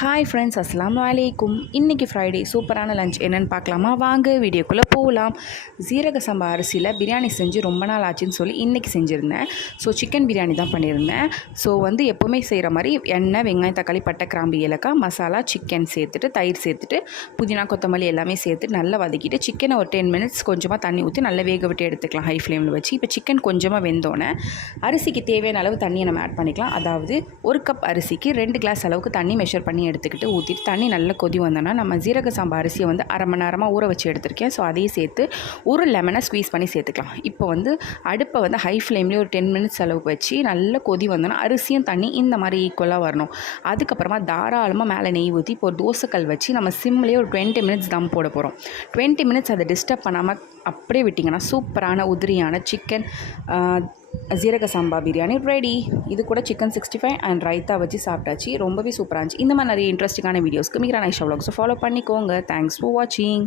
Hi friends, அஸ்ஸலாமு அலைக்கும். இன்றைக்கி ஃப்ரைடே சூப்பரான லஞ்ச் என்னென்னு பார்க்கலாமா? வாங்க வீடியோக்குள்ளே போகலாம். ஜீரக சம்பா அரிசியில் பிரியாணி செஞ்சு ரொம்ப நாள் ஆச்சுன்னு சொல்லி இன்றைக்கி செஞ்சுருந்தேன். ஸோ சிக்கன் பிரியாணி தான் பண்ணியிருந்தேன். ஸோ எப்போவுமே செய்கிற மாதிரி எண்ணெய், வெங்காயம், தக்காளி, பட்டை, கிராம்பு, ஏலக்காய், மசாலா, சிக்கன் சேர்த்துட்டு, தயிர் சேர்த்துட்டு, புதினா, கொத்தமல்லி எல்லாமே சேர்த்து நல்லா வதக்கிட்டு, சிக்கனை ஒரு 10 மினிட்ஸ் கொஞ்சமாக தண்ணி ஊற்றி நல்லா வேக விட்டு எடுத்துக்கலாம் ஹை ஃப்ளேமில் வச்சு. இப்போ சிக்கன் கொஞ்சமாக வெந்தோன்னே அரிசிக்கு தேவையான அளவு தண்ணியை நம்ம ஆட் பண்ணிக்கலாம். அதாவது 1 கப் அரிசிக்கு 2 கிளாஸ் அளவுக்கு தண்ணி மெஷர் பண்ணி எடுத்துக்கிட்டு ஊற்றிட்டு தண்ணி நல்லா கொதி வந்தோன்னா நம்ம ஜீரக சம்பா அரிசியை அரை மணி நேரமாக ஊற வச்சு எடுத்திருக்கேன். ஸோ அதையும் சேர்த்து ஒரு லெமனை ஸ்குவீஸ் பண்ணி சேர்த்துக்கலாம். இப்போ அடுப்பை ஹை ஃப்ளேம்லேயே ஒரு 10 மினிட்ஸ் அளவுக்கு வச்சு நல்லா கொதி வந்தோன்னா அரிசியும் தண்ணி இந்த மாதிரி ஈக்குவலாக வரணும். அதுக்கப்புறமா தாராளமாக மேலே நெய் ஊற்றி இப்போ ஒரு தோசைக்கல் வச்சு நம்ம சிம்லேயே ஒரு 20 மினிட்ஸ் தம் போட போகிறோம். 20 மினிட்ஸ் அதை டிஸ்டர்ப் பண்ணாமல் அப்படியே விட்டிங்கன்னா சூப்பரான உதிரியான சிக்கன் ஜீரக சம்பா பிரியாணி ரெடி. இது கூட சிக்கன் 65 அண்ட் ரைத்தா வச்சு சாப்பிட்டாச்சு. ரொம்பவே சூப்பராக இருந்துச்சு. இந்த மாதிரி நிறைய இன்ட்ரெஸ்டிங்கான வீடியோஸ்க்கு மீரா நைஷா வ்ளாக்ஸை ஃபாலோ பண்ணிக்கோங்க. தேங்க்ஸ் ஃபார் வாட்சிங்.